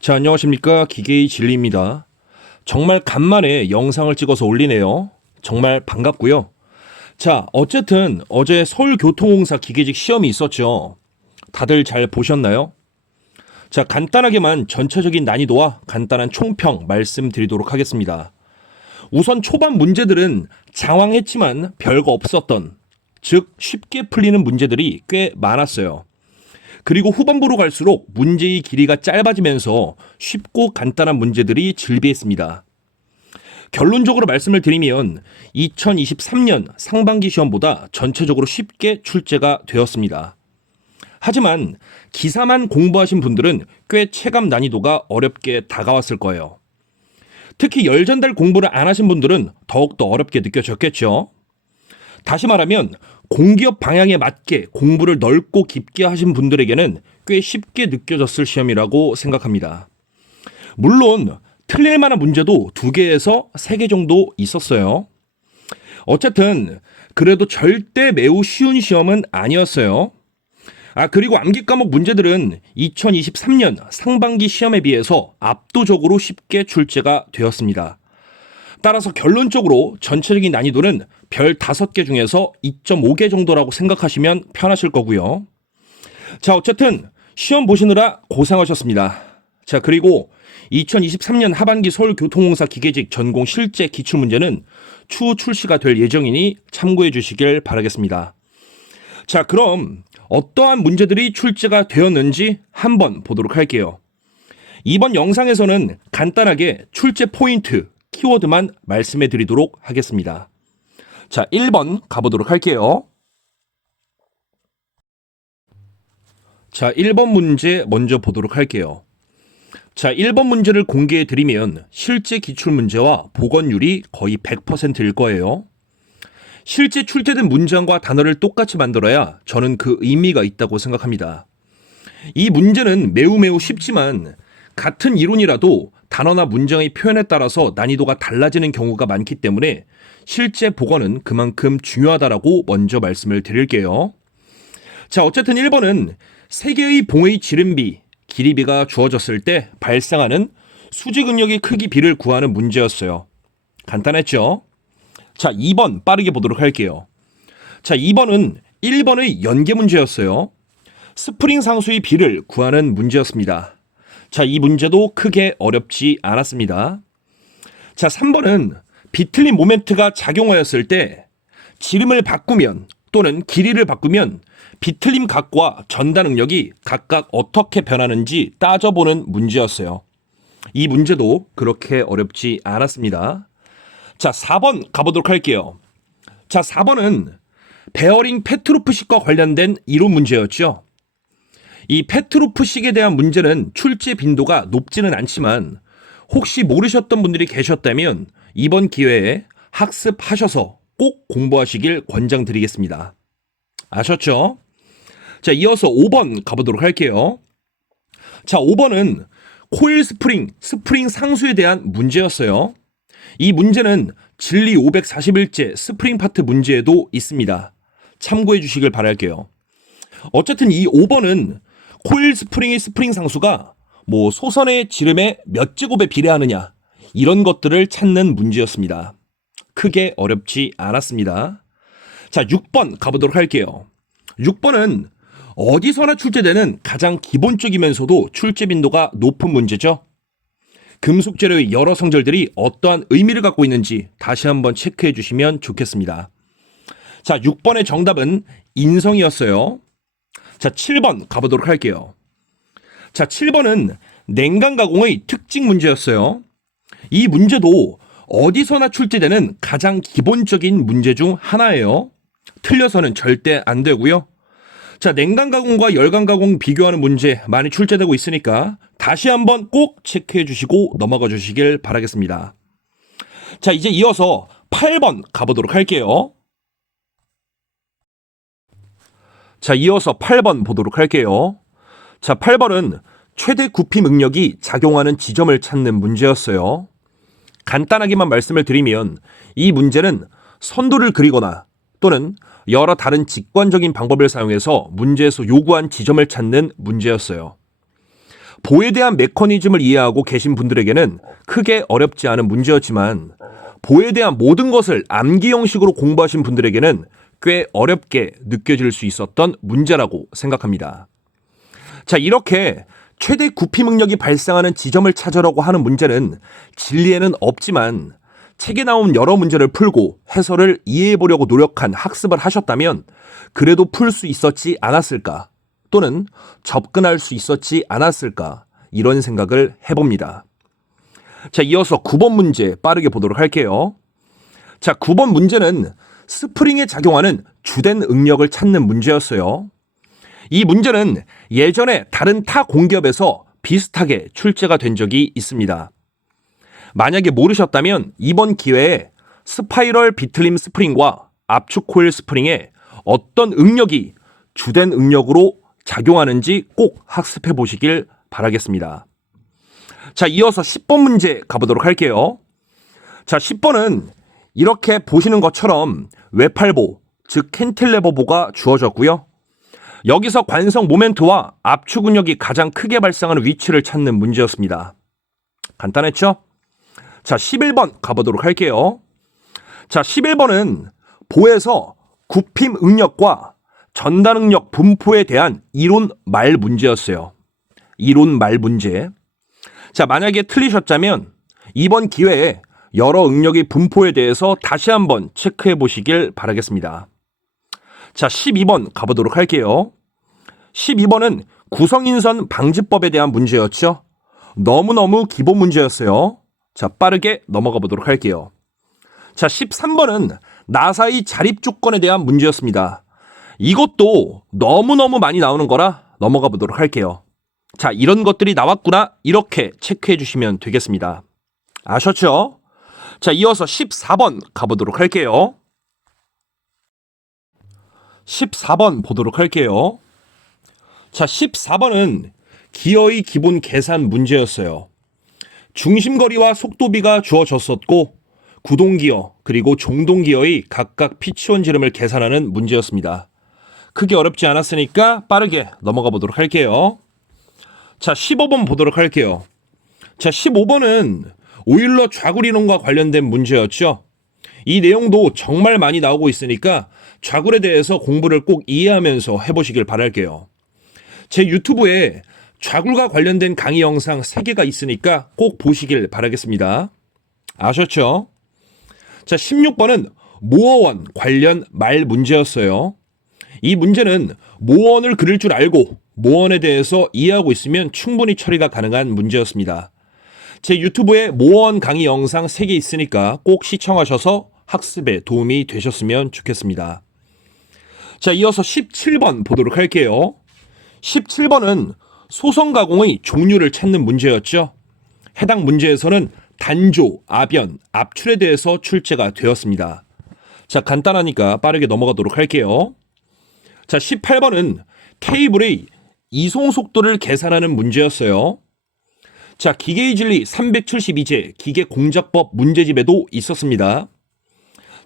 자, 안녕하십니까. 기계의 진리입니다. 정말 간만에 영상을 찍어서 올리네요. 정말 반갑고요. 자, 어쨌든 어제 서울교통공사 기계직 시험이 있었죠. 다들 잘 보셨나요? 자, 간단하게만 전체적인 난이도와 간단한 총평 말씀드리도록 하겠습니다. 우선 초반 문제들은 장황했지만 별거 없었던, 즉 쉽게 풀리는 문제들이 꽤 많았어요. 그리고 후반부로 갈수록 문제의 길이가 짧아지면서 쉽고 간단한 문제들이 즐비했습니다. 결론적으로 말씀을 드리면 2023년 상반기 시험보다 전체적으로 쉽게 출제가 되었습니다. 하지만 기사만 공부하신 분들은 꽤 체감 난이도가 어렵게 다가왔을 거예요. 특히 열전달 공부를 안 하신 분들은 더욱더 어렵게 느껴졌겠죠. 다시 말하면 공기업 방향에 맞게 공부를 넓고 깊게 하신 분들에게는 꽤 쉽게 느껴졌을 시험이라고 생각합니다. 물론 틀릴 만한 문제도 2개에서 3개 정도 있었어요. 어쨌든 그래도 절대 매우 쉬운 시험은 아니었어요. 그리고 암기 과목 문제들은 2023년 상반기 시험에 비해서 압도적으로 쉽게 출제가 되었습니다. 따라서 결론적으로 전체적인 난이도는 별 5개 중에서 2.5개 정도라고 생각하시면 편하실 거고요. 자, 어쨌든 시험 보시느라 고생하셨습니다. 자, 그리고 2023년 하반기 서울교통공사 기계직 전공 실제 기출문제는 추후 출시가 될 예정이니 참고해 주시길 바라겠습니다. 자, 그럼 어떠한 문제들이 출제가 되었는지 한번 보도록 할게요. 이번 영상에서는 간단하게 출제 포인트, 키워드만 말씀해 드리도록 하겠습니다. 자, 1번 가보도록 할게요. 자, 1번 문제 먼저 보도록 할게요. 자, 1번 문제를 공개해 드리면 실제 기출문제와 복원율이 거의 100%일 거예요. 실제 출제된 문장과 단어를 똑같이 만들어야 저는 그 의미가 있다고 생각합니다. 이 문제는 매우 쉽지만 같은 이론이라도 단어나 문장의 표현에 따라서 난이도가 달라지는 경우가 많기 때문에 실제 복원은 그만큼 중요하다라고 먼저 말씀을 드릴게요. 자, 어쨌든 1번은 세 개의 봉의 지름비, 길이비가 주어졌을 때 발생하는 수직 응력의 크기 비를 구하는 문제였어요. 간단했죠? 자, 2번 빠르게 보도록 할게요. 자, 2번은 1번의 연계 문제였어요. 스프링 상수의 비를 구하는 문제였습니다. 자, 이 문제도 크게 어렵지 않았습니다. 자, 3번은 비틀린 모멘트가 작용하였을 때 지름을 바꾸면 또는 길이를 바꾸면 비틀림 각과 전달 응력이 각각 어떻게 변하는지 따져보는 문제였어요. 이 문제도 그렇게 어렵지 않았습니다. 자, 4번 가보도록 할게요. 자, 4번은 베어링 페트로프식과 관련된 이론 문제였죠. 이 페트로프식에 대한 문제는 출제 빈도가 높지는 않지만 혹시 모르셨던 분들이 계셨다면 이번 기회에 학습하셔서 꼭 공부하시길 권장드리겠습니다. 아셨죠? 자, 이어서 5번 가보도록 할게요. 자, 5번은 코일 스프링 상수에 대한 문제였어요. 이 문제는 진리 541제 스프링 파트 문제에도 있습니다. 참고해 주시길 바랄게요. 어쨌든 이 5번은 코일 스프링의 스프링 상수가 소선의 지름에 몇 제곱에 비례하느냐 이런 것들을 찾는 문제였습니다. 크게 어렵지 않았습니다. 자, 6번 가보도록 할게요. 6번은 어디서나 출제되는 가장 기본적이면서도 출제 빈도가 높은 문제죠. 금속 재료의 여러 성질들이 어떠한 의미를 갖고 있는지 다시 한번 체크해 주시면 좋겠습니다. 자, 6번의 정답은 인성이었어요. 자, 7번 가보도록 할게요. 자, 7번은 냉각 가공의 특징 문제였어요. 이 문제도 어디서나 출제되는 가장 기본적인 문제 중 하나예요. 틀려서는 절대 안 되고요. 자, 냉각 가공과 열감 가공 비교하는 문제 많이 출제되고 있으니까 다시 한번 꼭 체크해 주시고 넘어가 주시길 바라겠습니다. 자, 이제 이어서 8번 가보도록 할게요. 자, 이어서 8번 보도록 할게요. 자, 8번은 최대 굽힘 응력이 작용하는 지점을 찾는 문제였어요. 간단하게만 말씀을 드리면 이 문제는 선도를 그리거나 또는 여러 다른 직관적인 방법을 사용해서 문제에서 요구한 지점을 찾는 문제였어요. 보에 대한 메커니즘을 이해하고 계신 분들에게는 크게 어렵지 않은 문제였지만 보에 대한 모든 것을 암기 형식으로 공부하신 분들에게는 꽤 어렵게 느껴질 수 있었던 문제라고 생각합니다. 자, 이렇게 최대 구피 능력이 발생하는 지점을 찾으려고 하는 문제는 진리에는 없지만 책에 나온 여러 문제를 풀고 해설을 이해해 보려고 노력한 학습을 하셨다면 그래도 풀 수 있었지 않았을까 또는 접근할 수 있었지 않았을까 이런 생각을 해봅니다. 자, 이어서 9번 문제 빠르게 보도록 할게요. 자, 9번 문제는 스프링에 작용하는 주된 응력을 찾는 문제였어요. 이 문제는 예전에 다른 타 공기업에서 비슷하게 출제가 된 적이 있습니다. 만약에 모르셨다면 이번 기회에 스파이럴 비틀림 스프링과 압축 코일 스프링에 어떤 응력이 주된 응력으로 작용하는지 꼭 학습해 보시길 바라겠습니다. 자, 이어서 10번 문제 가보도록 할게요. 자, 10번은 이렇게 보시는 것처럼 외팔보, 즉 캔틸레버보가 주어졌고요. 여기서 관성 모멘트와 압축 응력이 가장 크게 발생하는 위치를 찾는 문제였습니다. 간단했죠? 자, 11번 가보도록 할게요. 자, 11번은 보에서 굽힘 응력과 전달 응력 분포에 대한 이론 말 문제였어요. 이론 말 문제. 자, 만약에 틀리셨다면 이번 기회에 여러 응력의 분포에 대해서 다시 한번 체크해 보시길 바라겠습니다. 자, 12번 가보도록 할게요. 12번은 구성인선 방지법에 대한 문제였죠. 너무너무 기본 문제였어요. 자, 빠르게 넘어가 보도록 할게요. 자, 13번은 나사의 자립 조건에 대한 문제였습니다. 이것도 너무너무 많이 나오는 거라 넘어가 보도록 할게요. 자, 이런 것들이 나왔구나 이렇게 체크해 주시면 되겠습니다. 아셨죠? 자, 이어서 14번 가보도록 할게요. 14번 보도록 할게요. 자, 14번은 기어의 기본 계산 문제였어요. 중심거리와 속도비가 주어졌었고 구동기어 그리고 종동기어의 각각 피치원 지름을 계산하는 문제였습니다. 크게 어렵지 않았으니까 빠르게 넘어가 보도록 할게요. 자, 15번 보도록 할게요. 자, 15번은 오일러 좌굴이론과 관련된 문제였죠. 이 내용도 정말 많이 나오고 있으니까 좌굴에 대해서 공부를 꼭 이해하면서 해보시길 바랄게요. 제 유튜브에 좌굴과 관련된 강의 영상 3개가 있으니까 꼭 보시길 바라겠습니다. 아셨죠? 자, 16번은 모어원 관련 말 문제였어요. 이 문제는 모어원을 그릴 줄 알고 모어원에 대해서 이해하고 있으면 충분히 처리가 가능한 문제였습니다. 제 유튜브에 모어원 강의 영상 3개 있으니까 꼭 시청하셔서 학습에 도움이 되셨으면 좋겠습니다. 자, 이어서 17번 보도록 할게요. 17번은 소성 가공의 종류를 찾는 문제였죠. 해당 문제에서는 단조, 압연, 압출에 대해서 출제가 되었습니다. 자, 간단하니까 빠르게 넘어가도록 할게요. 자, 18번은 케이블의 이송 속도를 계산하는 문제였어요. 자, 기계의 진리 372제 기계 공작법 문제집에도 있었습니다.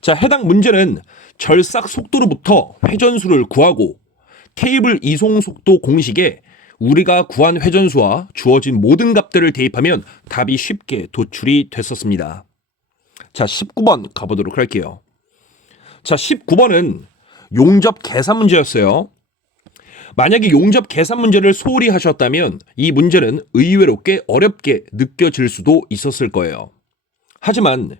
자, 해당 문제는 절삭 속도로부터 회전수를 구하고 케이블 이송 속도 공식에 우리가 구한 회전수와 주어진 모든 값들을 대입하면 답이 쉽게 도출이 됐었습니다. 자, 19번 가보도록 할게요. 자, 19번은 용접 계산 문제였어요. 만약에 용접 계산 문제를 소홀히 하셨다면 이 문제는 의외로 꽤 어렵게 느껴질 수도 있었을 거예요. 하지만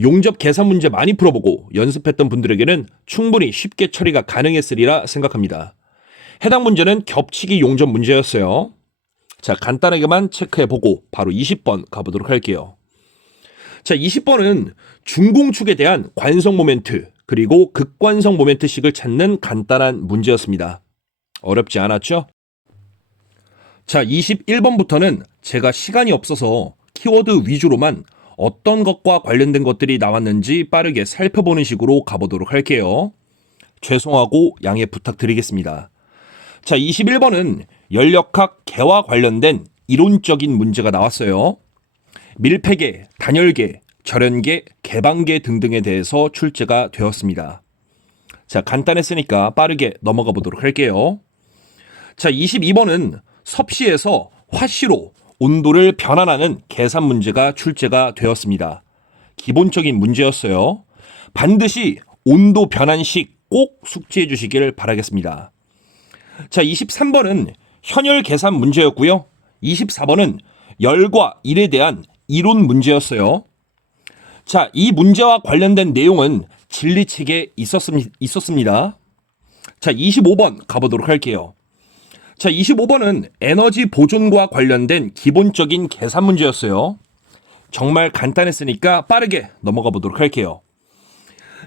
용접 계산 문제 많이 풀어보고 연습했던 분들에게는 충분히 쉽게 처리가 가능했으리라 생각합니다. 해당 문제는 겹치기 용접 문제였어요. 자, 간단하게만 체크해보고 바로 20번 가보도록 할게요. 자, 20번은 중공축에 대한 관성 모멘트 그리고 극관성 모멘트식을 찾는 간단한 문제였습니다. 어렵지 않았죠? 자, 21번부터는 제가 시간이 없어서 키워드 위주로만 어떤 것과 관련된 것들이 나왔는지 빠르게 살펴보는 식으로 가보도록 할게요. 죄송하고 양해 부탁드리겠습니다. 자, 21번은 연력학 개와 관련된 이론적인 문제가 나왔어요. 밀폐계, 단열계, 절연계, 개방계 등등에 대해서 출제가 되었습니다. 자, 간단했으니까 빠르게 넘어가 보도록 할게요. 자, 22번은 섭씨에서 화씨로 온도를 변환하는 계산 문제가 출제가 되었습니다. 기본적인 문제였어요. 반드시 온도 변환식 꼭 숙지해 주시길 바라겠습니다. 자, 23번은 현열 계산 문제였고요. 24번은 열과 일에 대한 이론 문제였어요. 자, 이 문제와 관련된 내용은 진리책에 있었습니다. 자, 25번 가보도록 할게요. 자, 25번은 에너지 보존과 관련된 기본적인 계산 문제였어요. 정말 간단했으니까 빠르게 넘어가 보도록 할게요.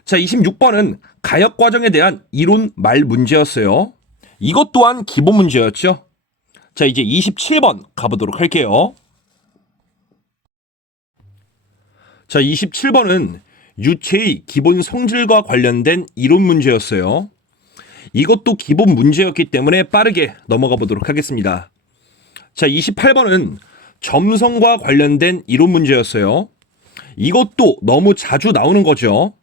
자, 26번은 가역 과정에 대한 이론 말 문제였어요. 이것 또한 기본 문제였죠. 자, 이제 27번 가보도록 할게요. 자, 27번은 유체의 기본 성질과 관련된 이론 문제였어요. 이것도 기본 문제였기 때문에 빠르게 넘어가 보도록 하겠습니다. 자, 28번은 점성과 관련된 이론 문제였어요. 이것도 너무 자주 나오는 거죠.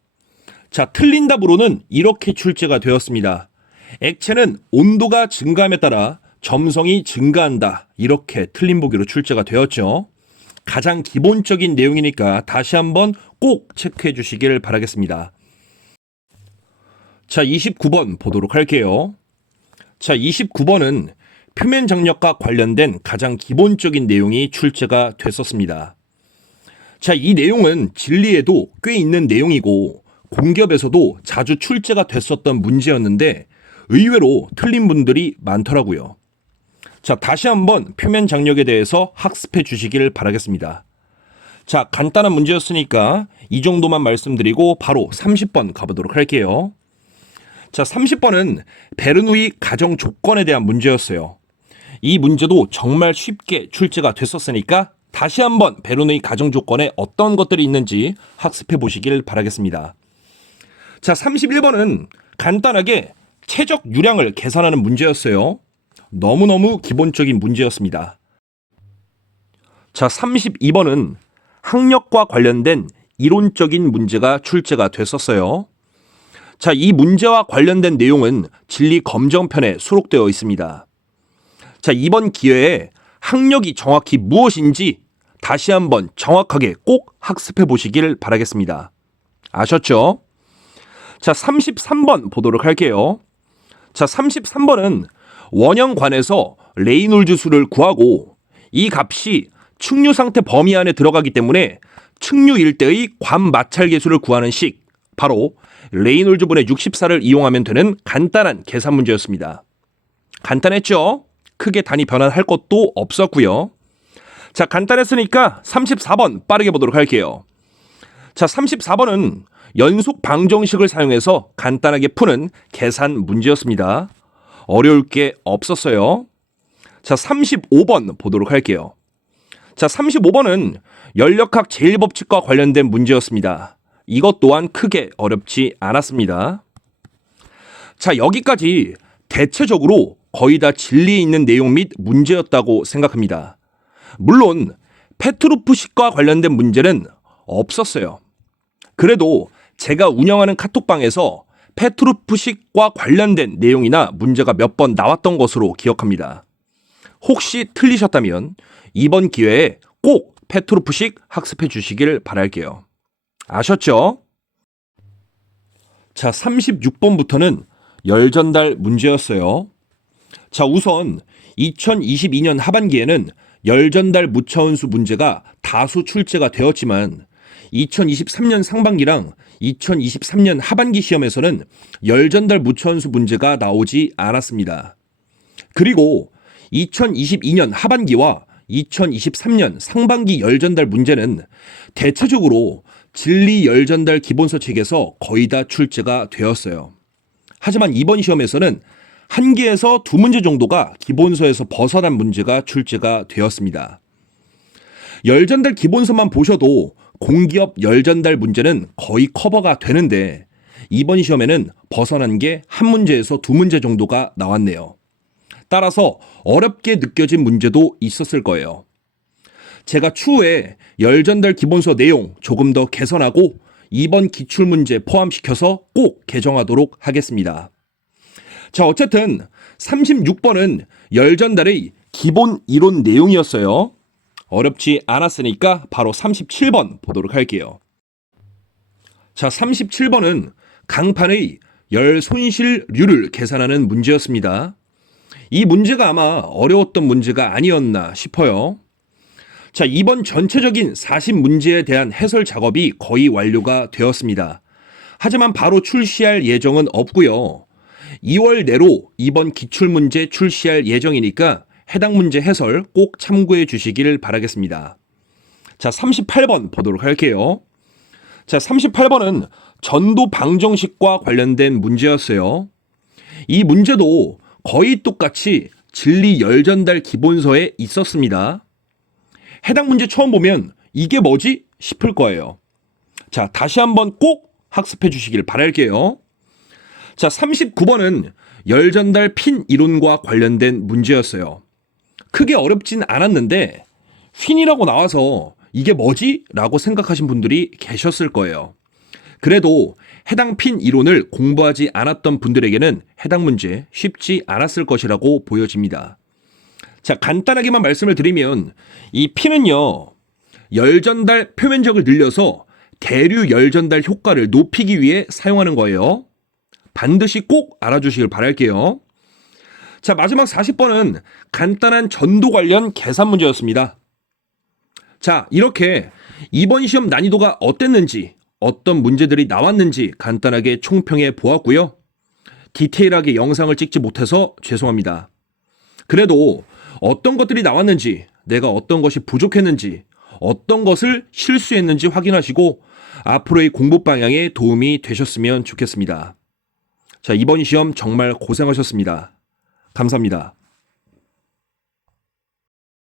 자, 틀린 답으로는 이렇게 출제가 되었습니다. 액체는 온도가 증가함에 따라 점성이 증가한다. 이렇게 틀린 보기로 출제가 되었죠. 가장 기본적인 내용이니까 다시 한번 꼭 체크해 주시길 바라겠습니다. 자, 29번 보도록 할게요. 자, 29번은 표면 장력과 관련된 가장 기본적인 내용이 출제가 됐었습니다. 자, 이 내용은 진리에도 꽤 있는 내용이고 공기업에서도 자주 출제가 됐었던 문제였는데 의외로 틀린 분들이 많더라고요. 자, 다시 한번 표면 장력에 대해서 학습해 주시길 바라겠습니다. 자, 간단한 문제였으니까 이 정도만 말씀드리고 바로 30번 가보도록 할게요. 자, 30번은 베르누이 가정 조건에 대한 문제였어요. 이 문제도 정말 쉽게 출제가 됐었으니까 다시 한번 베르누이 가정 조건에 어떤 것들이 있는지 학습해 보시길 바라겠습니다. 자, 31번은 간단하게 최적 유량을 계산하는 문제였어요. 너무너무 기본적인 문제였습니다. 자, 32번은 학력과 관련된 이론적인 문제가 출제가 됐었어요. 자, 이 문제와 관련된 내용은 진리 검정편에 수록되어 있습니다. 자, 이번 기회에 학력이 정확히 무엇인지 다시 한번 정확하게 꼭 학습해 보시길 바라겠습니다. 아셨죠? 자, 33번 보도록 할게요. 자, 33번은 원형관에서 레이놀즈 수를 구하고 이 값이 측류 상태 범위 안에 들어가기 때문에 측류 일대의 관 마찰 계수를 구하는 식, 바로 레이놀즈 분의 64를 이용하면 되는 간단한 계산 문제였습니다. 간단했죠? 크게 단위 변환할 것도 없었고요. 자, 간단했으니까 34번 빠르게 보도록 할게요. 자, 34번은 연속 방정식을 사용해서 간단하게 푸는 계산 문제였습니다. 어려울 게 없었어요. 자, 35번 보도록 할게요. 자, 35번은 연력학 제1법칙과 관련된 문제였습니다. 이것 또한 크게 어렵지 않았습니다. 자, 여기까지 대체적으로 거의 다 진리에 있는 내용 및 문제였다고 생각합니다. 물론 페트로프식과 관련된 문제는 없었어요. 그래도 제가 운영하는 카톡방에서 페트로프식과 관련된 내용이나 문제가 몇 번 나왔던 것으로 기억합니다. 혹시 틀리셨다면 이번 기회에 꼭 페트로프식 학습해 주시길 바랄게요. 아셨죠? 자, 36번부터는 열전달 문제였어요. 자, 우선 2022년 하반기에는 열전달 무차원수 문제가 다수 출제가 되었지만 2023년 상반기랑 2023년 하반기 시험에서는 열전달 무차원수 문제가 나오지 않았습니다. 그리고 2022년 하반기와 2023년 상반기 열전달 문제는 대체적으로 진리 열전달 기본서 책에서 거의 다 출제가 되었어요. 하지만 이번 시험에서는 한 개에서 두 문제 정도가 기본서에서 벗어난 문제가 출제가 되었습니다. 열전달 기본서만 보셔도 공기업 열전달 문제는 거의 커버가 되는데 이번 시험에는 벗어난 게 한 문제에서 두 문제 정도가 나왔네요. 따라서 어렵게 느껴진 문제도 있었을 거예요. 제가 추후에 열전달 기본서 내용 조금 더 개선하고 이번 기출문제 포함시켜서 꼭 개정하도록 하겠습니다. 자, 어쨌든 36번은 열전달의 기본 이론 내용이었어요. 어렵지 않았으니까 바로 37번 보도록 할게요. 자, 37번은 강판의 열 손실률을 계산하는 문제였습니다. 이 문제가 아마 어려웠던 문제가 아니었나 싶어요. 자, 이번 전체적인 40문제에 대한 해설 작업이 거의 완료가 되었습니다. 하지만 바로 출시할 예정은 없고요. 2월 내로 이번 기출문제 출시할 예정이니까 해당 문제 해설 꼭 참고해 주시길 바라겠습니다. 자, 38번 보도록 할게요. 자, 38번은 전도 방정식과 관련된 문제였어요. 이 문제도 거의 똑같이 진리 열전달 기본서에 있었습니다. 해당 문제 처음 보면 이게 뭐지? 싶을 거예요. 자, 다시 한번 꼭 학습해 주시길 바랄게요. 자, 39번은 열전달 핀 이론과 관련된 문제였어요. 크게 어렵진 않았는데 핀이라고 나와서 이게 뭐지? 라고 생각하신 분들이 계셨을 거예요. 그래도 해당 핀 이론을 공부하지 않았던 분들에게는 해당 문제 쉽지 않았을 것이라고 보여집니다. 자, 간단하게만 말씀을 드리면 이 핀은요, 열전달 표면적을 늘려서 대류 열전달 효과를 높이기 위해 사용하는 거예요. 반드시 꼭 알아주시길 바랄게요. 자, 마지막 40번은 간단한 전도 관련 계산 문제였습니다. 자, 이렇게 이번 시험 난이도가 어땠는지, 어떤 문제들이 나왔는지 간단하게 총평해 보았고요. 디테일하게 영상을 찍지 못해서 죄송합니다. 그래도 어떤 것들이 나왔는지, 내가 어떤 것이 부족했는지, 어떤 것을 실수했는지 확인하시고 앞으로의 공부 방향에 도움이 되셨으면 좋겠습니다. 자, 이번 시험 정말 고생하셨습니다. 감사합니다.